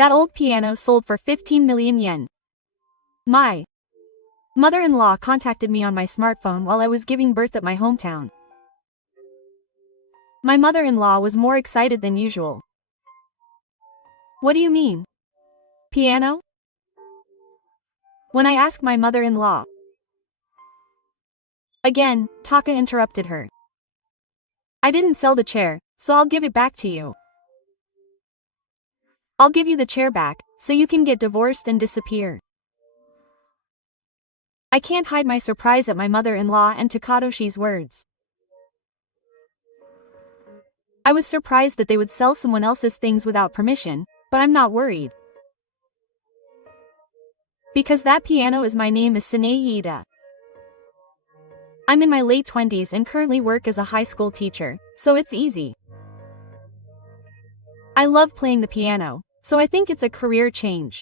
That old piano sold for 15 million yen. My mother-in-law contacted me on my smartphone while I was giving birth at my hometown. My mother-in-law was more excited than usual. What do you mean? Piano? When I asked my mother-in-law. Again, Taka interrupted her. I didn't sell the chair, so I'll give it back to you. I'll give you the chair back, so you can get divorced and disappear. I can't hide my surprise at my mother-in-law and Takatoshi's words. I was surprised that they would sell someone else's things without permission, but I'm not worried. Because that piano is my name is Sanae Ida. I'm in my late 20s and currently work as a high school teacher, so it's easy. I love playing the piano, so I think it's a career change.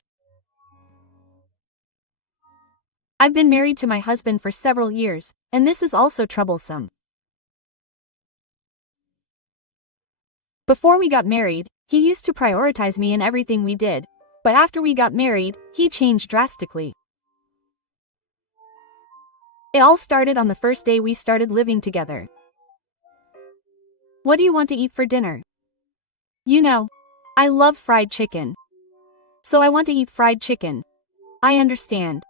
I've been married to my husband for several years, and this is also troublesome. Before we got married, he used to prioritize me in everything we did, but after we got married, he changed drastically. It all started on the first day we started living together. What do you want to eat for dinner? You know, I love fried chicken. So I want to eat fried chicken. I understand.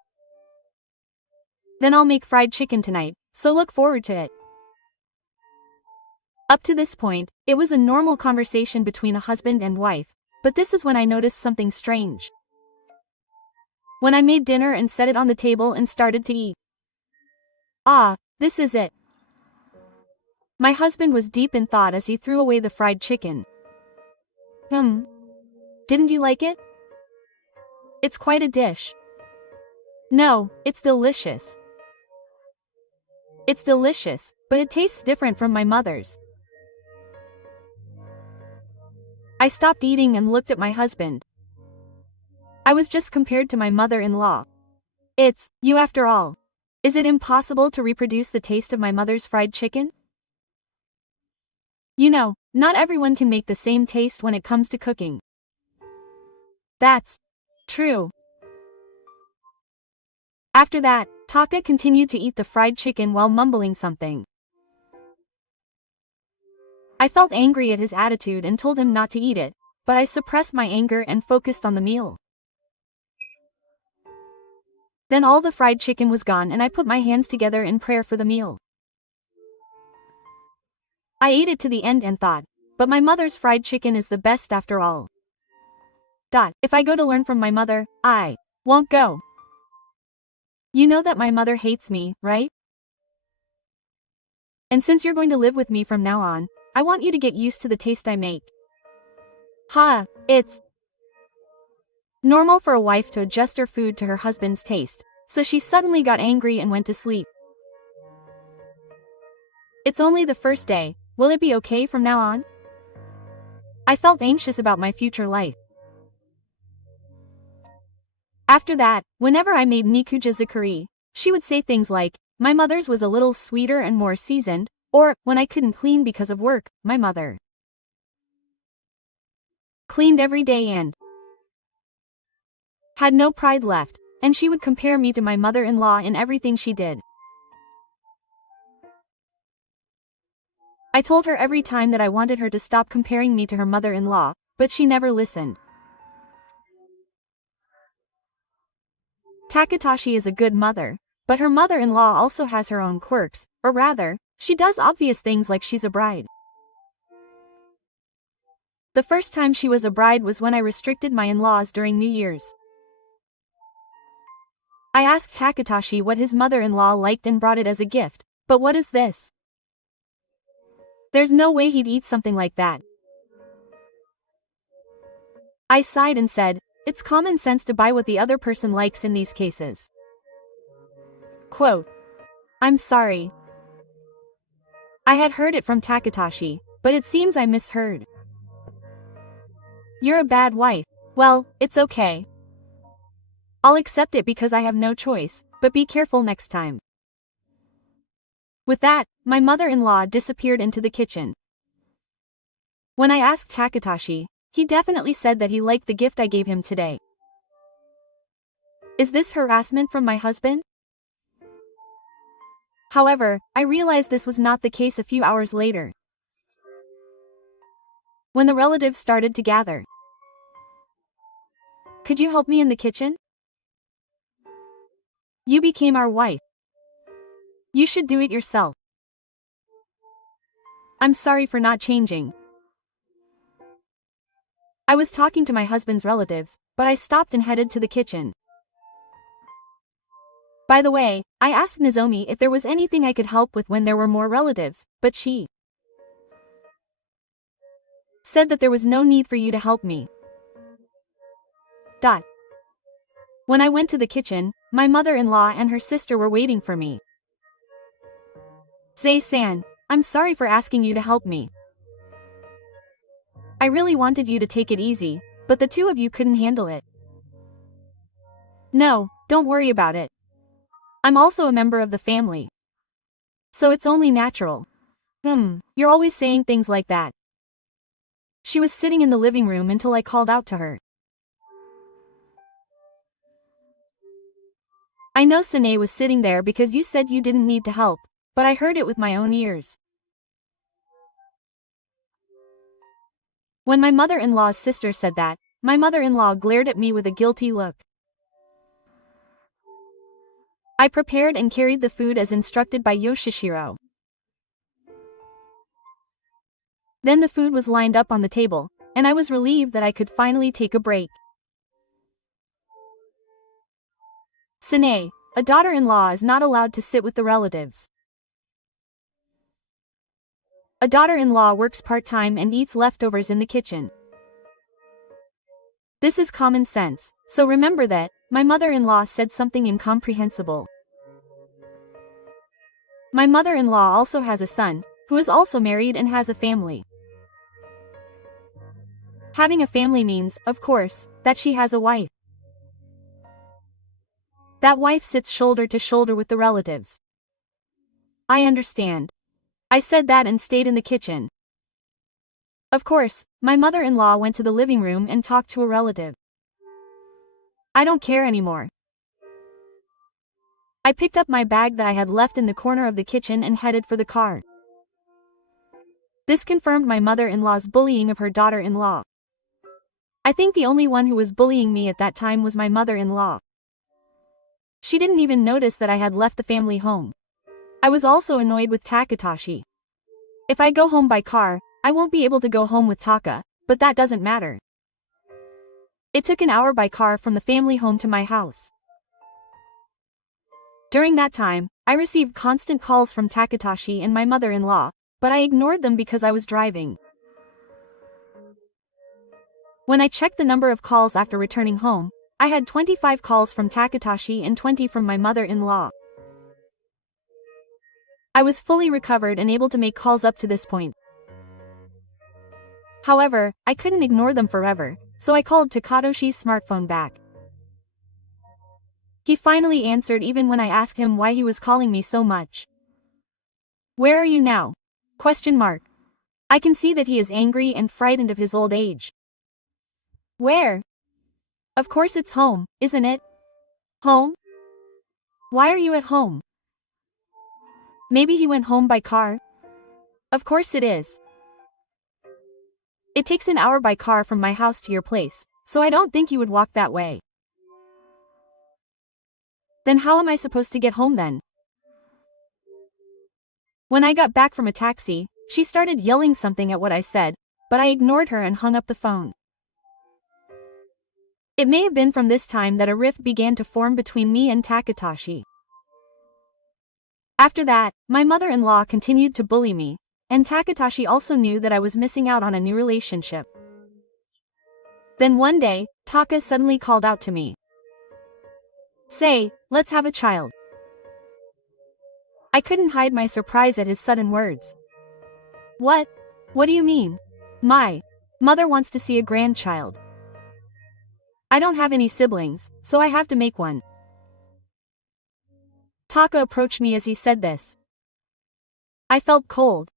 Then I'll make fried chicken tonight, so look forward to it. Up to this point, it was a normal conversation between a husband and wife, but this is when I noticed something strange. When I made dinner and set it on the table and started to eat. Ah, this is it. My husband was deep in thought as he threw away the fried chicken. Didn't you like it? It's quite a dish. No, it's delicious. It's delicious, but it tastes different from my mother's. I stopped eating and looked at my husband. I was just compared to my mother-in-law. It's you after all. Is it impossible to reproduce the taste of my mother's fried chicken? You know, not everyone can make the same taste when it comes to cooking. That's true. After that, Taka continued to eat the fried chicken while mumbling something. I felt angry at his attitude and told him not to eat it, but I suppressed my anger and focused on the meal. Then all the fried chicken was gone and I put my hands together in prayer for the meal. I ate it to the end and thought, but my mother's fried chicken is the best after all. If I go to learn from my mother, I won't go. You know that my mother hates me, right? And since you're going to live with me from now on, I want you to get used to the taste I make. It's normal for a wife to adjust her food to her husband's taste, so she suddenly got angry and went to sleep. It's only the first day, will it be okay from now on? I felt anxious about my future life. After that, whenever I made Nikuja Zakuri, she would say things like, my mother's was a little sweeter and more seasoned, or, when I couldn't clean because of work, my mother cleaned every day and had no pride left, and she would compare me to my mother-in-law in everything she did. I told her every time that I wanted her to stop comparing me to her mother-in-law, but she never listened. Takatashi is a good mother, but her mother-in-law also has her own quirks, or rather, she does obvious things like she's a bride. The first time she was a bride was when I restricted my in-laws during New Year's. I asked Takatashi what his mother-in-law liked and brought it as a gift, but what is this? There's no way he'd eat something like that. I sighed and said, it's common sense to buy what the other person likes in these cases. Quote, I'm sorry. I had heard it from Takatashi, but it seems I misheard. You're a bad wife. Well, it's okay. I'll accept it because I have no choice, but be careful next time. With that, my mother-in-law disappeared into the kitchen. When I asked Takatashi, He definitely said that he liked the gift I gave him today. Is this harassment from my husband? However, I realized this was not the case a few hours later, when the relatives started to gather. Could you help me in the kitchen? You became our wife. You should do it yourself. I'm sorry for not changing. I was talking to my husband's relatives, but I stopped and headed to the kitchen. By the way, I asked Nozomi if there was anything I could help with when there were more relatives, but she said that there was no need for you to help me. When I went to the kitchen, my mother-in-law and her sister were waiting for me. Sei-san, I'm sorry for asking you to help me. I really wanted you to take it easy, but the two of you couldn't handle it. No, don't worry about it. I'm also a member of the family, so it's only natural. You're always saying things like that. She was sitting in the living room until I called out to her. I know Sine was sitting there because you said you didn't need to help, but I heard it with my own ears. When my mother-in-law's sister said that, my mother-in-law glared at me with a guilty look. I prepared and carried the food as instructed by Yoshishiro. Then the food was lined up on the table, and I was relieved that I could finally take a break. Sine, a daughter-in-law is not allowed to sit with the relatives. A daughter-in-law works part-time and eats leftovers in the kitchen. This is common sense, so remember that. My mother-in-law said something incomprehensible. My mother-in-law also has a son, who is also married and has a family. Having a family means, of course, that she has a wife. That wife sits shoulder to shoulder with the relatives. I understand. I said that and stayed in the kitchen. Of course, my mother-in-law went to the living room and talked to a relative. I don't care anymore. I picked up my bag that I had left in the corner of the kitchen and headed for the car. This confirmed my mother-in-law's bullying of her daughter-in-law. I think the only one who was bullying me at that time was my mother-in-law. She didn't even notice that I had left the family home. I was also annoyed with Takatashi. If I go home by car, I won't be able to go home with Taka, but that doesn't matter. It took an hour by car from the family home to my house. During that time, I received constant calls from Takatashi and my mother-in-law, but I ignored them because I was driving. When I checked the number of calls after returning home, I had 25 calls from Takatashi and 20 from my mother-in-law. I was fully recovered and able to make calls up to this point. However, I couldn't ignore them forever, so I called Takatoshi's smartphone back. He finally answered even when I asked him why he was calling me so much. Where are you now? I can see that he is angry and frightened of his old age. Where? Of course it's home, isn't it? Home? Why are you at home? Maybe he went home by car? Of course it is. It takes an hour by car from my house to your place, so I don't think you would walk that way. Then how am I supposed to get home then? When I got back from a taxi, she started yelling something at what I said, but I ignored her and hung up the phone. It may have been from this time that a rift began to form between me and Takatashi. After that, my mother-in-law continued to bully me, and Takatashi also knew that I was missing out on a new relationship. Then one day, Taka suddenly called out to me. Say, let's have a child. I couldn't hide my surprise at his sudden words. What? What do you mean? My mother wants to see a grandchild. I don't have any siblings, so I have to make one. Taka approached me as he said this. I felt cold.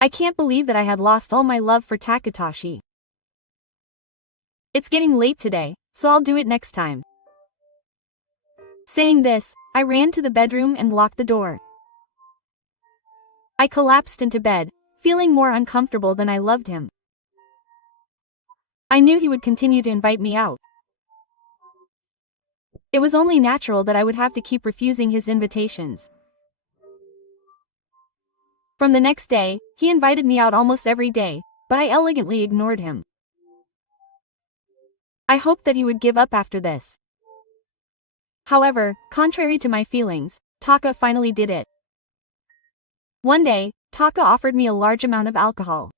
I can't believe that I had lost all my love for Takatashi. It's getting late today, so I'll do it next time. Saying this, I ran to the bedroom and locked the door. I collapsed into bed, feeling more uncomfortable than I loved him. I knew he would continue to invite me out. It was only natural that I would have to keep refusing his invitations. From the next day, he invited me out almost every day, but I elegantly ignored him. I hoped that he would give up after this. However, contrary to my feelings, Taka finally did it. One day, Taka offered me a large amount of alcohol.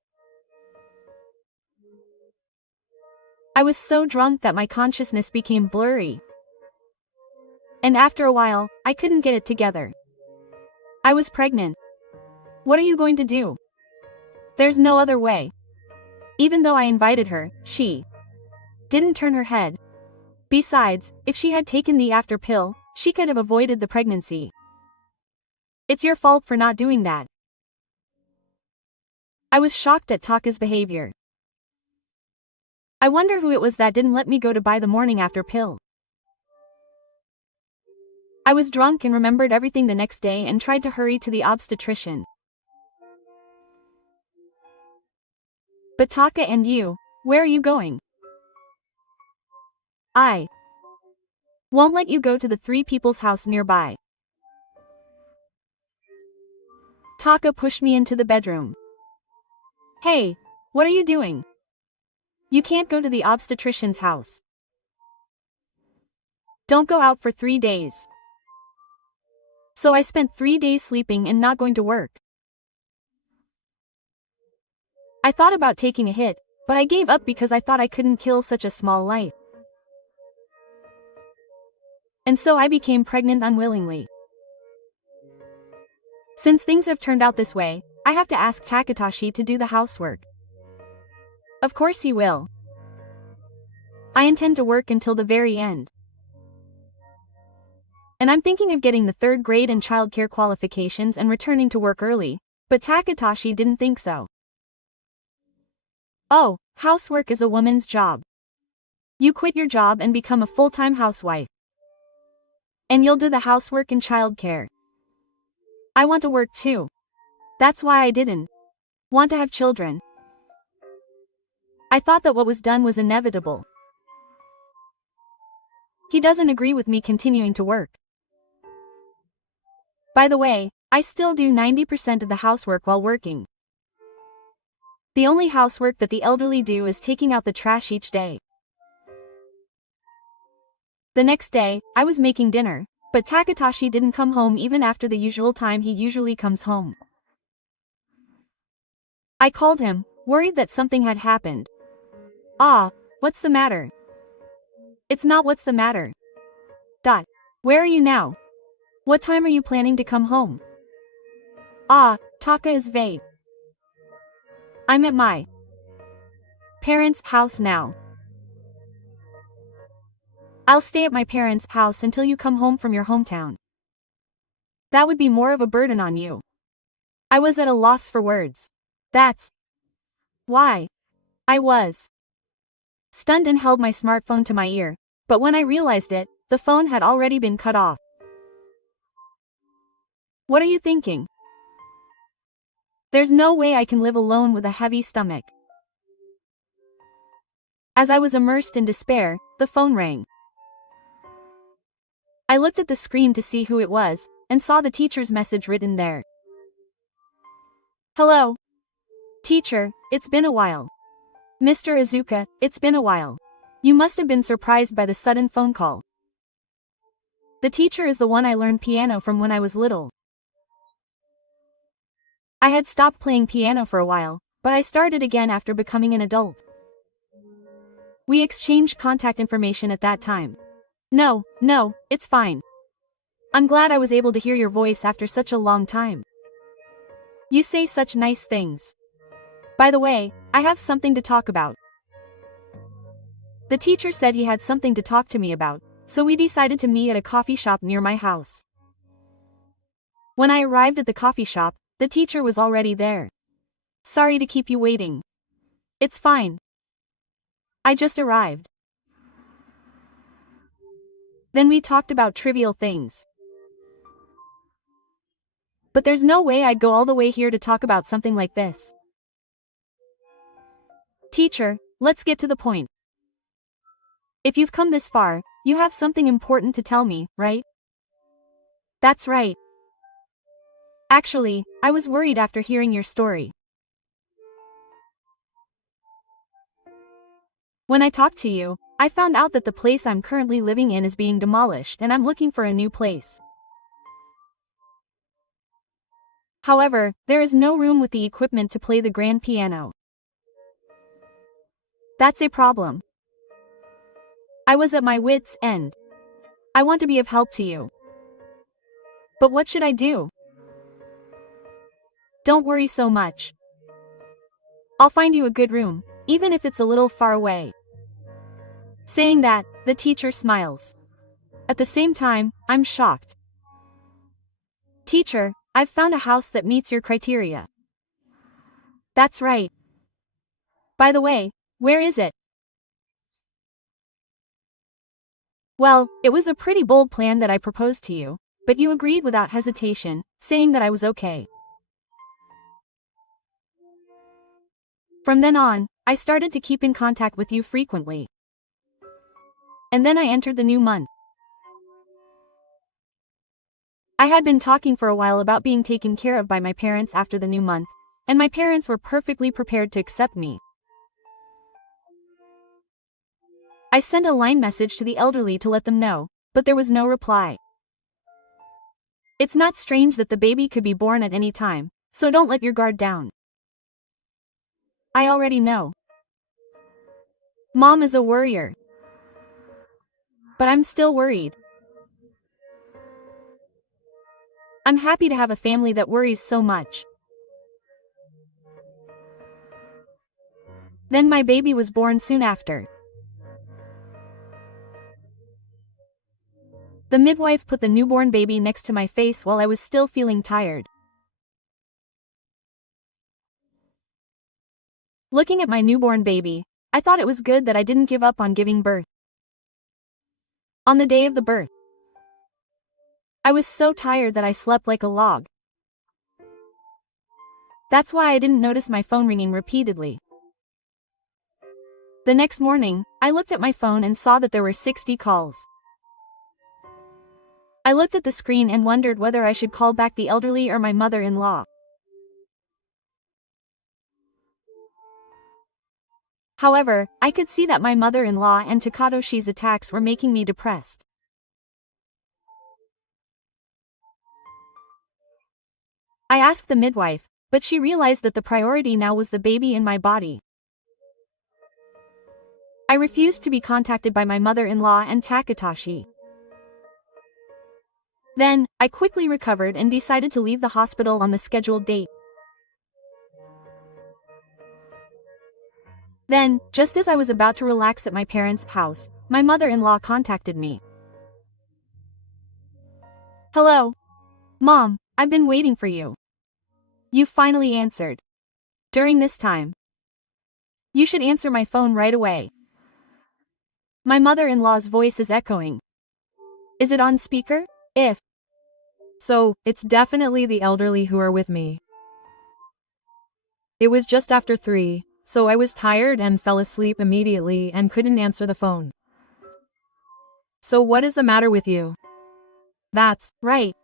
I was so drunk that my consciousness became blurry. And after a while, I couldn't get it together. I was pregnant. What are you going to do? There's no other way. Even though I invited her, she didn't turn her head. Besides, if she had taken the after pill, she could have avoided the pregnancy. It's your fault for not doing that. I was shocked at Taka's behavior. I wonder who it was that didn't let me go to buy the morning after pill. I was drunk and remembered everything the next day and tried to hurry to the obstetrician. But Taka and you, where are you going? I won't let you go to the 3 people's house nearby. Taka pushed me into the bedroom. Hey, what are you doing? You can't go to the obstetrician's house. Don't go out for 3 days. So I spent 3 days sleeping and not going to work. I thought about taking a hit, but I gave up because I thought I couldn't kill such a small life. And so I became pregnant unwillingly. Since things have turned out this way, I have to ask Takatoshi to do the housework. Of course he will. I intend to work until the very end. And I'm thinking of getting the 3rd grade and childcare qualifications and returning to work early, but Takatoshi didn't think so. Oh, housework is a woman's job. You quit your job and become a full-time housewife. And you'll do the housework and childcare. I want to work too. That's why I didn't want to have children. I thought that what was done was inevitable. He doesn't agree with me continuing to work. By the way, I still do 90% of the housework while working. The only housework that the elderly do is taking out the trash each day. The next day, I was making dinner, but Takatoshi didn't come home even after the usual time he usually comes home. I called him, worried that something had happened. Ah, what's the matter? It's not what's the matter. Where are you now? What time are you planning to come home? Ah, Taka is vague. I'm at my parents' house now. I'll stay at my parents' house until you come home from your hometown. That would be more of a burden on you. I was at a loss for words. That's why I was stunned and held my smartphone to my ear, but when I realized it, the phone had already been cut off. What are you thinking? There's no way I can live alone with a heavy stomach. As I was immersed in despair, the phone rang. I looked at the screen to see who it was, and saw the teacher's message written there. Hello. Teacher, it's been a while. Mr. Izuka, it's been a while. You must have been surprised by the sudden phone call. The teacher is the one I learned piano from when I was little. I had stopped playing piano for a while, but I started again after becoming an adult. We exchanged contact information at that time. No, it's fine. I'm glad I was able to hear your voice after such a long time. You say such nice things. By the way, I have something to talk about. The teacher said he had something to talk to me about, so we decided to meet at a coffee shop near my house. When I arrived at the coffee shop, the teacher was already there. Sorry to keep you waiting. It's fine. I just arrived. Then we talked about trivial things. But there's no way I'd go all the way here to talk about something like this. Teacher, let's get to the point. If you've come this far, you have something important to tell me, right? That's right. Actually, I was worried after hearing your story. When I talked to you, I found out that the place I'm currently living in is being demolished and I'm looking for a new place. However, there is no room with the equipment to play the grand piano. That's a problem. I was at my wits' end. I want to be of help to you. But what should I do? Don't worry so much. I'll find you a good room, even if it's a little far away. Saying that, the teacher smiles. At the same time, I'm shocked. Teacher, I've found a house that meets your criteria. That's right. By the way, where is it? Well, it was a pretty bold plan that I proposed to you, but you agreed without hesitation, saying that I was okay. From then on, I started to keep in contact with you frequently. And then I entered the new month. I had been talking for a while about being taken care of by my parents after the new month, and my parents were perfectly prepared to accept me. I sent a line message to the elderly to let them know, but there was no reply. It's not strange that the baby could be born at any time, so don't let your guard down. I already know. Mom is a worrier. But I'm still worried. I'm happy to have a family that worries so much. Then my baby was born soon after. The midwife put the newborn baby next to my face while I was still feeling tired. Looking at my newborn baby, I thought it was good that I didn't give up on giving birth. On the day of the birth, I was so tired that I slept like a log. That's why I didn't notice my phone ringing repeatedly. The next morning, I looked at my phone and saw that there were 60 calls. I looked at the screen and wondered whether I should call back the elderly or my mother-in-law. However, I could see that my mother-in-law and Takatoshi's attacks were making me depressed. I asked the midwife, but she realized that the priority now was the baby in my body. I refused to be contacted by my mother-in-law and Takatoshi. Then, I quickly recovered and decided to leave the hospital on the scheduled date. Then, just as I was about to relax at my parents' house, my mother-in-law contacted me. Hello. Mom, I've been waiting for you. You finally answered. During this time. You should answer my phone right away. My mother-in-law's voice is echoing. Is it on speaker? If so, it's definitely the elderly who are with me. It was just after 3. So I was tired and fell asleep immediately and couldn't answer the phone. So what is the matter with you? That's right.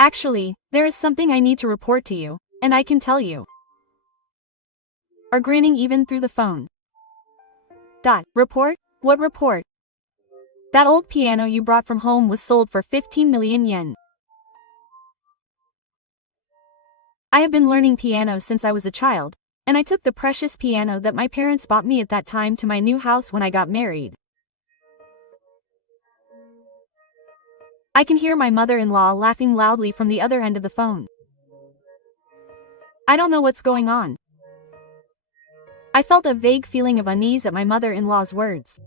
Actually, there is something I need to report to you, and I can tell you. Are grinning even through the phone. Report? What report? That old piano you brought from home was sold for 15 million yen. I have been learning piano since I was a child, and I took the precious piano that my parents bought me at that time to my new house when I got married. I can hear my mother-in-law laughing loudly from the other end of the phone. I don't know what's going on. I felt a vague feeling of unease at my mother-in-law's words.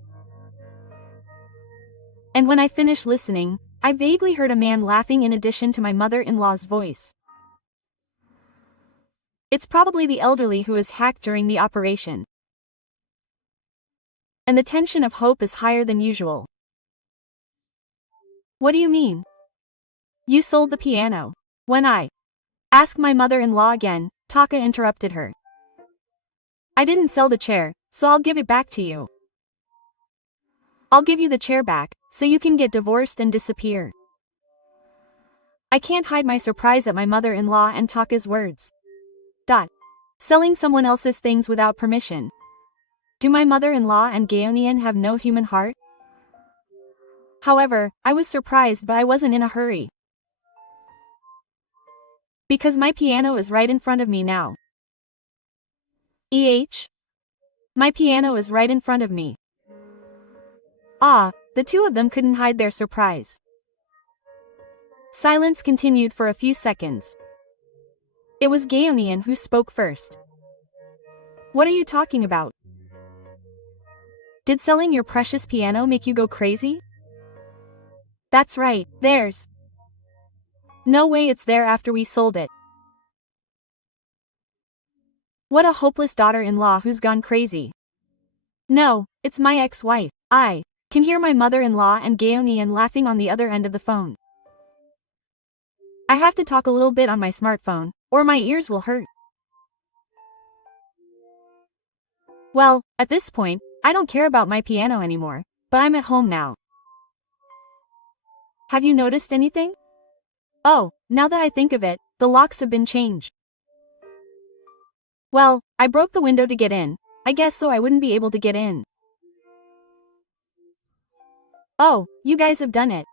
And when I finished listening, I vaguely heard a man laughing in addition to my mother-in-law's voice. It's probably the elderly who was hacked during the operation. and the tension of hope is higher than usual. What do you mean? You sold the piano. When I asked my mother-in-law again, Taka interrupted her. I didn't sell the chair, so I'll give it back to you. I'll give you the chair back, so you can get divorced and disappear. I can't hide my surprise at my mother-in-law and Taka's words. Selling someone else's things without permission. Do my mother-in-law and Gaonian have no human heart? However, I was surprised, but I wasn't in a hurry. Because my piano is right in front of me now. My piano is right in front of me. The two of them couldn't hide their surprise. Silence continued for a few seconds. It was Gaonian who spoke first. What are you talking about? Did selling your precious piano make you go crazy? That's right, there's no way it's there after we sold it. What a hopeless daughter-in-law who's gone crazy. No, it's my ex-wife. I can hear my mother-in-law and Gaonian laughing on the other end of the phone. I have to talk a little bit on my smartphone, or my ears will hurt. Well, at this point, I don't care about my piano anymore, but I'm at home now. Have you noticed anything? Oh, now that I think of it, the locks have been changed. Well, I broke the window to get in, I guess, so I wouldn't be able to get in. Oh, you guys have done it.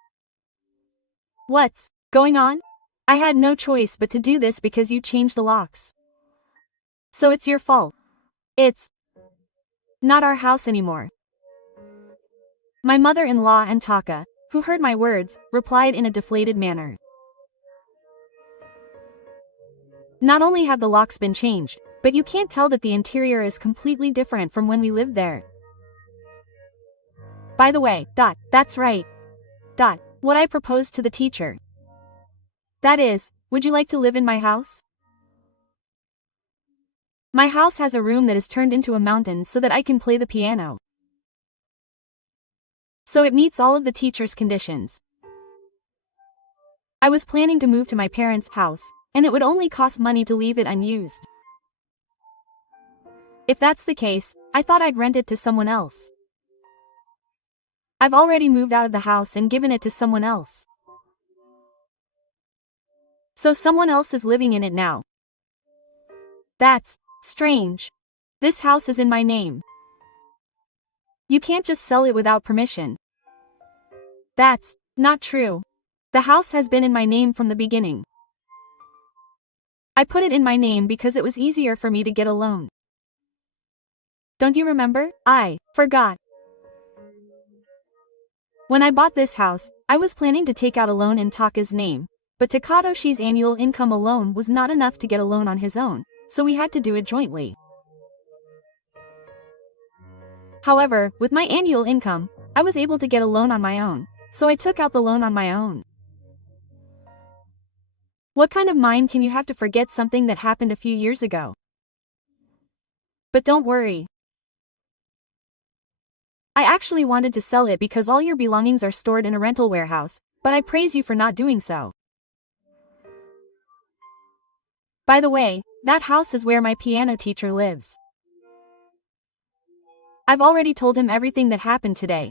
What's going on? I had no choice but to do this because you changed the locks. So it's your fault. It's not our house anymore. My mother-in-law and Taka, who heard my words, replied in a deflated manner. Not only have the locks been changed, but you can't tell that the interior is completely different from when we lived there. By the way, that's right. What I proposed to the teacher. That is, would you like to live in my house? My house has a room that is turned into a mountain so that I can play the piano. So it meets all of the teacher's conditions. I was planning to move to my parents' house, and it would only cost money to leave it unused. If that's the case, I thought I'd rent it to someone else. I've already moved out of the house and given it to someone else. So someone else is living in it now. That's strange. This house is in my name. You can't just sell it without permission. That's not true. The house has been in my name from the beginning. I put it in my name because it was easier for me to get a loan. Don't you remember? I forgot. When I bought this house, I was planning to take out a loan in Taka's name, but Takatoshi's annual income alone was not enough to get a loan on his own, so we had to do it jointly. However, with my annual income, I was able to get a loan on my own, so I took out the loan on my own. What kind of mind can you have to forget something that happened a few years ago? But don't worry. I actually wanted to sell it because all your belongings are stored in a rental warehouse, but I praise you for not doing so. By the way, that house is where my piano teacher lives. I've already told him everything that happened today.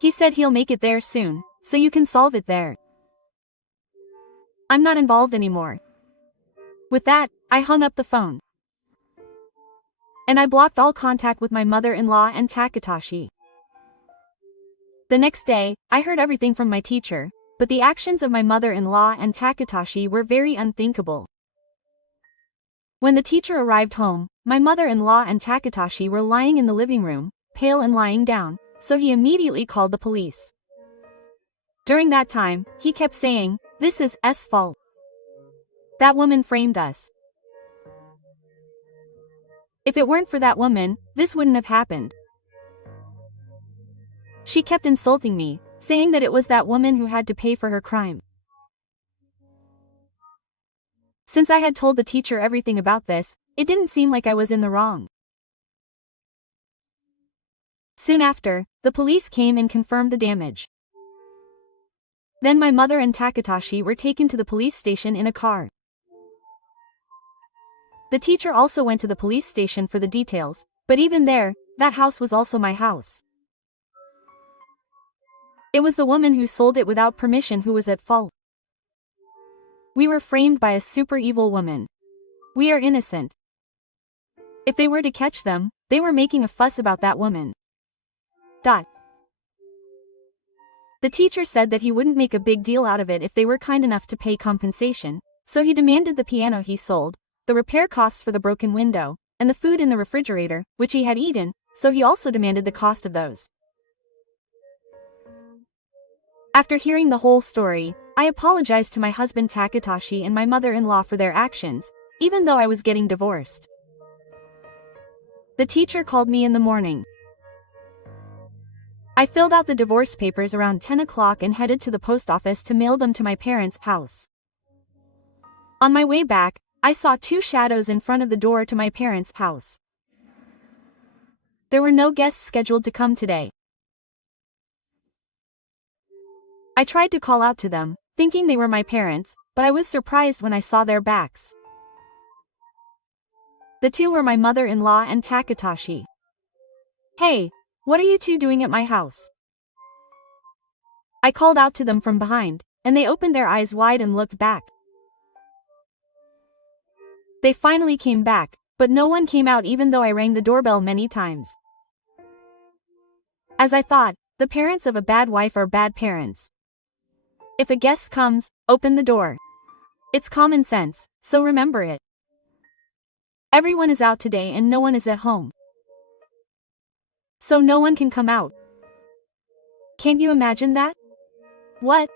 He said he'll make it there soon, so you can solve it there. I'm not involved anymore. With that, I hung up the phone. And I blocked all contact with my mother-in-law and Takatoshi. The next day, I heard everything from my teacher, but the actions of my mother-in-law and Takatoshi were very unthinkable. When the teacher arrived home, my mother-in-law and Takatoshi were lying in the living room, pale and lying down, so he immediately called the police. During that time, he kept saying, "This is S fault. That woman framed us. If it weren't for that woman, this wouldn't have happened." She kept insulting me, saying that it was that woman who had to pay for her crime. Since I had told the teacher everything about this, it didn't seem like I was in the wrong. Soon after, the police came and confirmed the damage. Then my mother and Takatashi were taken to the police station in a car. The teacher also went to the police station for the details, but even there, that house was also my house. It was the woman who sold it without permission who was at fault. We were framed by a super evil woman. We are innocent. If they were to catch them, they were making a fuss about that woman. The teacher said that he wouldn't make a big deal out of it if they were kind enough to pay compensation, so he demanded the piano he sold, the repair costs for the broken window, and the food in the refrigerator, which he had eaten, so he also demanded the cost of those. After hearing the whole story, I apologized to my husband Takatashi and my mother-in-law for their actions, even though I was getting divorced. The teacher called me in the morning. I filled out the divorce papers around 10 o'clock and headed to the post office to mail them to my parents' house. On my way back, I saw two shadows in front of the door to my parents' house. There were no guests scheduled to come today. I tried to call out to them, thinking they were my parents, but I was surprised when I saw their backs. The two were my mother-in-law and Takatashi. "Hey, what are you two doing at my house?" I called out to them from behind, and they opened their eyes wide and looked back. They finally came back, but no one came out even though I rang the doorbell many times. As I thought, the parents of a bad wife are bad parents. If a guest comes, open the door. It's common sense, so remember it. Everyone is out today and no one is at home. So no one can come out. Can't you imagine that? What?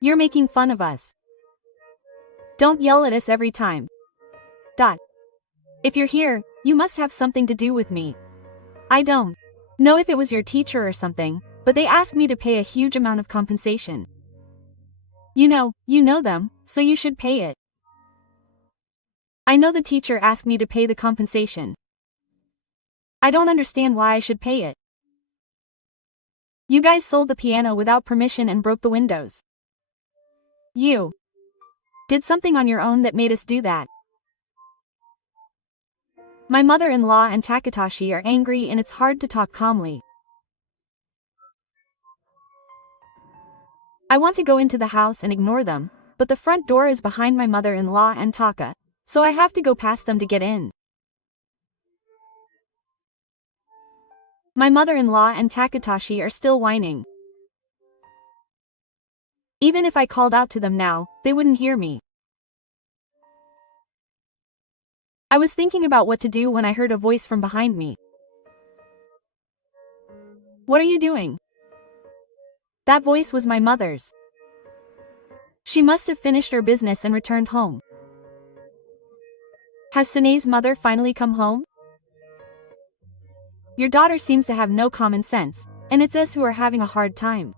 You're making fun of us. Don't yell at us every time. If you're here, you must have something to do with me. I don't know if it was your teacher or something, but they asked me to pay a huge amount of compensation. You know them, so you should pay it. I know the teacher asked me to pay the compensation. I don't understand why I should pay it. You guys sold the piano without permission and broke the windows. You did something on your own that made us do that. My mother-in-law and Takatashi are angry and it's hard to talk calmly. I want to go into the house and ignore them, but the front door is behind my mother-in-law and Taka, so I have to go past them to get in. My mother-in-law and Takatashi are still whining. Even if I called out to them now, they wouldn't hear me. I was thinking about what to do when I heard a voice from behind me. "What are you doing?" That voice was my mother's. She must have finished her business and returned home. Has Sane's mother finally come home? Your daughter seems to have no common sense, and it's us who are having a hard time.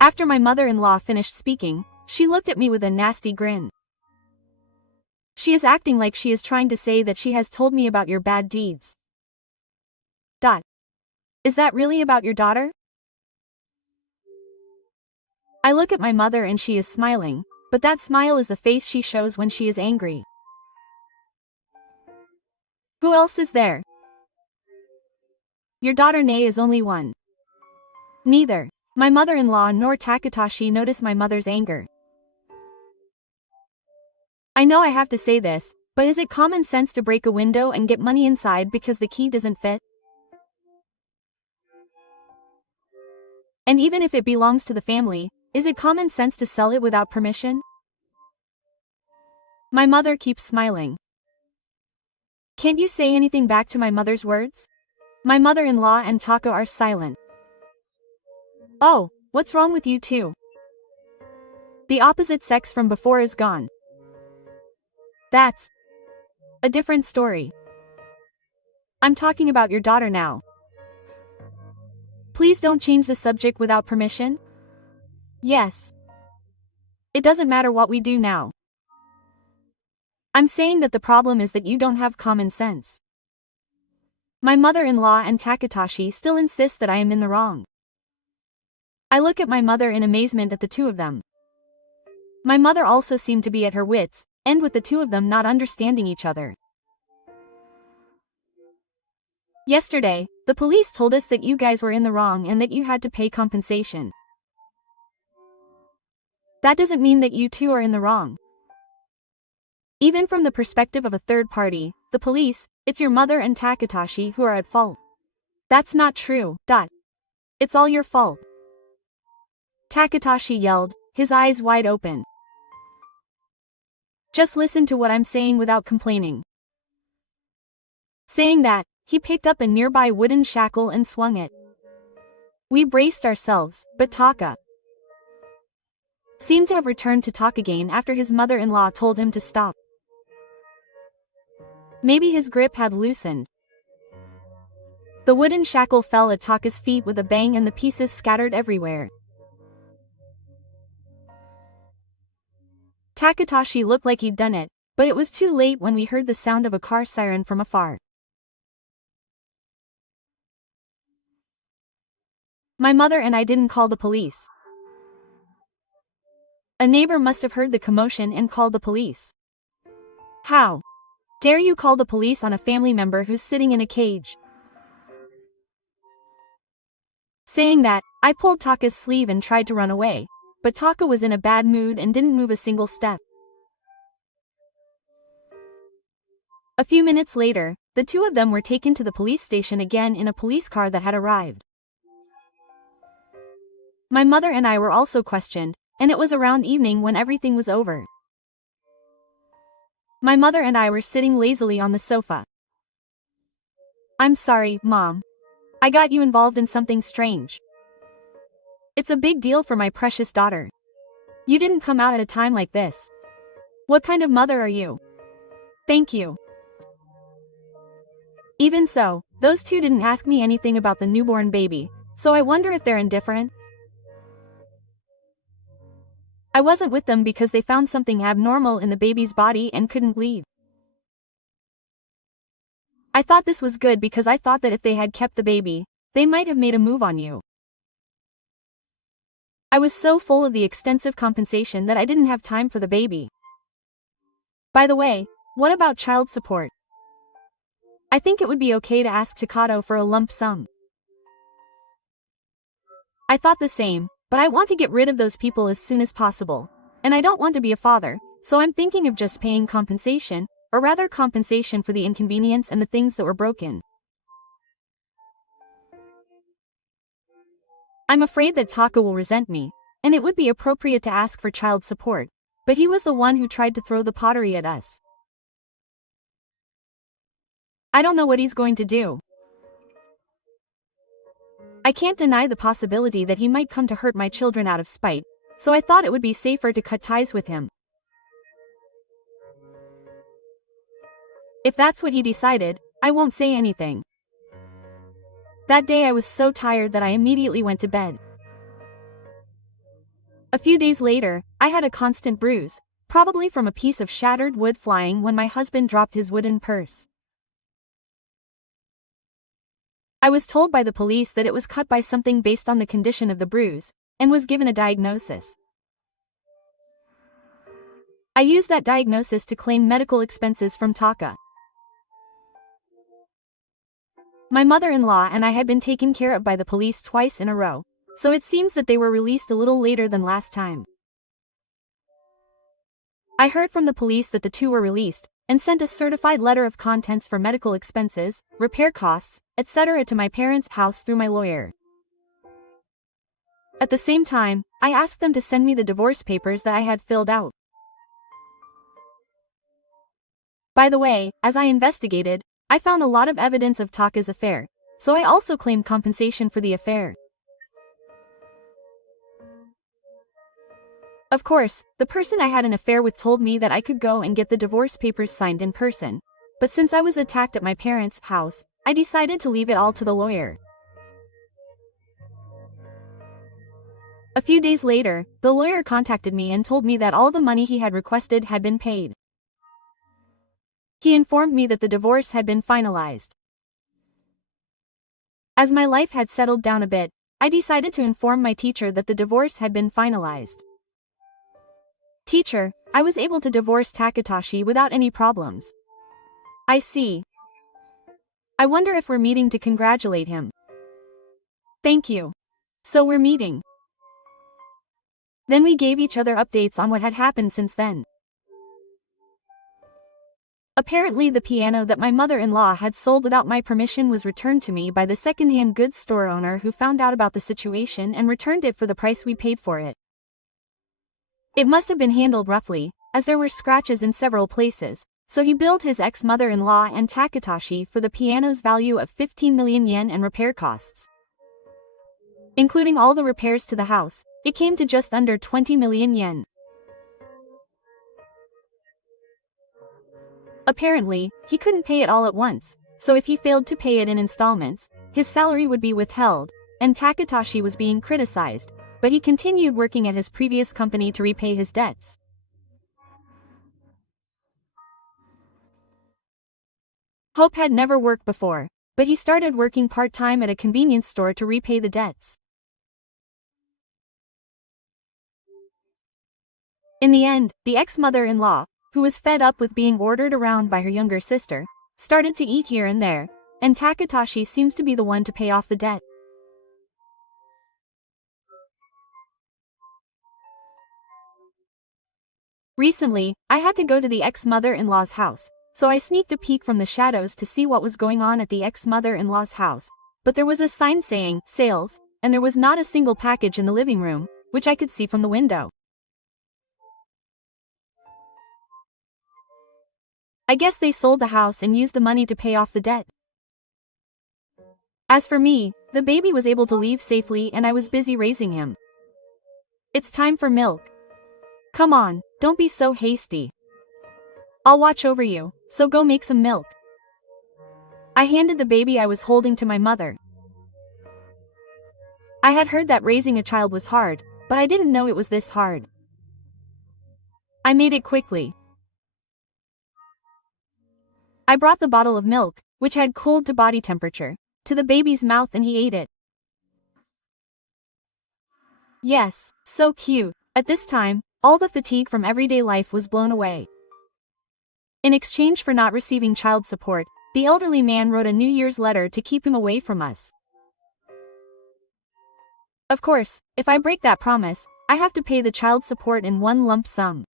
After my mother-in-law finished speaking, she looked at me with a nasty grin. She is acting like she is trying to say that she has told me about your bad deeds. Is that really about your daughter? I look at my mother and she is smiling, but that smile is the face she shows when she is angry. Who else is there? Your daughter Nae is only one. Neither my mother-in-law nor Takatashi notice my mother's anger. I know I have to say this, but is it common sense to break a window and get money inside because the key doesn't fit? And even if it belongs to the family, is it common sense to sell it without permission? My mother keeps smiling. Can't you say anything back to my mother's words? My mother-in-law and Taka are silent. Oh, what's wrong with you two? The opposite sex from before is gone. That's a different story. I'm talking about your daughter now. Please don't change the subject without permission. Yes. It doesn't matter what we do now. I'm saying that the problem is that you don't have common sense. My mother-in-law and Takatashi still insist that I am in the wrong. I look at my mother in amazement at the two of them. My mother also seemed to be at her wits' end with the two of them not understanding each other. Yesterday, the police told us that you guys were in the wrong and that you had to pay compensation. That doesn't mean that you two are in the wrong. Even from the perspective of a third party, the police, it's your mother and Takatashi who are at fault. That's not true. It's all your fault. Takatashi yelled, his eyes wide open. Just listen to what I'm saying without complaining. Saying that, he picked up a nearby wooden shackle and swung it. We braced ourselves, but Taka seemed to have returned to talk again after his mother-in-law told him to stop. Maybe his grip had loosened. The wooden shackle fell at Taka's feet with a bang and the pieces scattered everywhere. Takatashi looked like he'd done it, but it was too late when we heard the sound of a car siren from afar. My mother and I didn't call the police. A neighbor must have heard the commotion and called the police. How dare you call the police on a family member who's sitting in a cage? Saying that, I pulled Taka's sleeve and tried to run away, but Taka was in a bad mood and didn't move a single step. A few minutes later, the two of them were taken to the police station again in a police car that had arrived. My mother and I were also questioned, and it was around evening when everything was over. My mother and I were sitting lazily on the sofa. I'm sorry, Mom. I got you involved in something strange. It's a big deal for my precious daughter. You didn't come out at a time like this. What kind of mother are you? Thank you. Even so, those two didn't ask me anything about the newborn baby, so I wonder if they're indifferent. I wasn't with them because they found something abnormal in the baby's body and couldn't leave. I thought this was good because I thought that if they had kept the baby, they might have made a move on you. I was so full of the extensive compensation that I didn't have time for the baby. By the way, what about child support? I think it would be okay to ask Takato for a lump sum. I thought the same, but I want to get rid of those people as soon as possible, and I don't want to be a father, so I'm thinking of just paying compensation, or rather compensation for the inconvenience and the things that were broken. I'm afraid that Taka will resent me, and it would be appropriate to ask for child support, but he was the one who tried to throw the pottery at us. I don't know what he's going to do. I can't deny the possibility that he might come to hurt my children out of spite, so I thought it would be safer to cut ties with him. If that's what he decided, I won't say anything. That day I was so tired that I immediately went to bed. A few days later, I had a constant bruise, probably from a piece of shattered wood flying when my husband dropped his wooden purse. I was told by the police that it was cut by something based on the condition of the bruise, and was given a diagnosis. I used that diagnosis to claim medical expenses from Taka. My mother-in-law and I had been taken care of by the police twice in a row, so it seems that they were released a little later than last time. I heard from the police that the two were released, and sent a certified letter of contents for medical expenses, repair costs, etc. to my parents' house through my lawyer. At the same time, I asked them to send me the divorce papers that I had filled out. By the way, as I investigated, I found a lot of evidence of Taka's affair, so I also claimed compensation for the affair. Of course, the person I had an affair with told me that I could go and get the divorce papers signed in person, but since I was attacked at my parents' house, I decided to leave it all to the lawyer. A few days later, the lawyer contacted me and told me that all the money he had requested had been paid. He informed me that the divorce had been finalized. As my life had settled down a bit, I decided to inform my teacher that the divorce had been finalized. Teacher, I was able to divorce Takatoshi without any problems. I see. I wonder if we're meeting to congratulate him. Thank you. So we're meeting. Then we gave each other updates on what had happened since then. Apparently the piano that my mother-in-law had sold without my permission was returned to me by the second-hand goods store owner, who found out about the situation and returned it for the price we paid for it. It must have been handled roughly, as there were scratches in several places, so he billed his ex-mother-in-law and Takatoshi for the piano's value of 15 million yen and repair costs. Including all the repairs to the house, it came to just under 20 million yen. Apparently, he couldn't pay it all at once, so if he failed to pay it in installments, his salary would be withheld, and Takatoshi was being criticized, but he continued working at his previous company to repay his debts. Hope had never worked before, but he started working part-time at a convenience store to repay the debts. In the end, the ex-mother-in-law, who was fed up with being ordered around by her younger sister, started to eat here and there, and Takatoshi seems to be the one to pay off the debt. Recently, I had to go to the ex-mother-in-law's house, so I sneaked a peek from the shadows to see what was going on at the ex-mother-in-law's house, but there was a sign saying, "Sales," and there was not a single package in the living room, which I could see from the window. I guess they sold the house and used the money to pay off the debt. As for me, the baby was able to leave safely and I was busy raising him. It's time for milk. Come on, don't be so hasty. I'll watch over you, so go make some milk. I handed the baby I was holding to my mother. I had heard that raising a child was hard, but I didn't know it was this hard. I made it quickly. I brought the bottle of milk, which had cooled to body temperature, to the baby's mouth and he ate it. Yes, so cute. At this time, all the fatigue from everyday life was blown away. In exchange for not receiving child support, the elderly man wrote a New Year's letter to keep him away from us. Of course, if I break that promise, I have to pay the child support in one lump sum.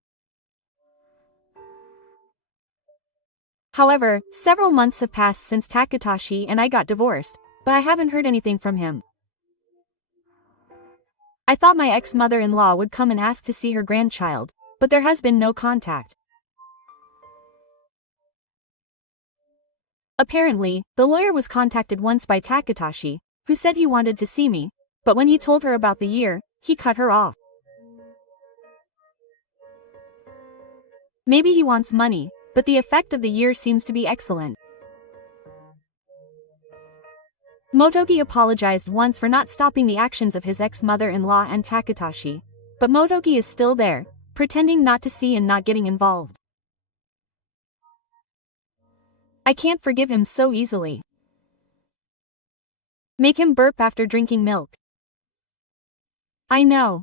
However, several months have passed since Takatoshi and I got divorced, but I haven't heard anything from him. I thought my ex-mother-in-law would come and ask to see her grandchild, but there has been no contact. Apparently, the lawyer was contacted once by Takatoshi, who said he wanted to see me, but when he told her about the year, he cut her off. Maybe he wants money, but the effect of the year seems to be excellent. Motogi apologized once for not stopping the actions of his ex-mother-in-law and Takatoshi, but Motogi is still there, pretending not to see and not getting involved. I can't forgive him so easily. Make him burp after drinking milk. I know.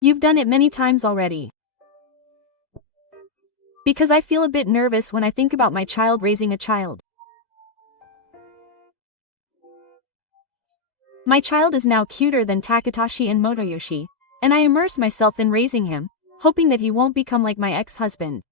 You've done it many times already. Because I feel a bit nervous when I think about my child raising a child. My child is now cuter than Takatoshi and Motoyoshi, and I immerse myself in raising him, hoping that he won't become like my ex-husband.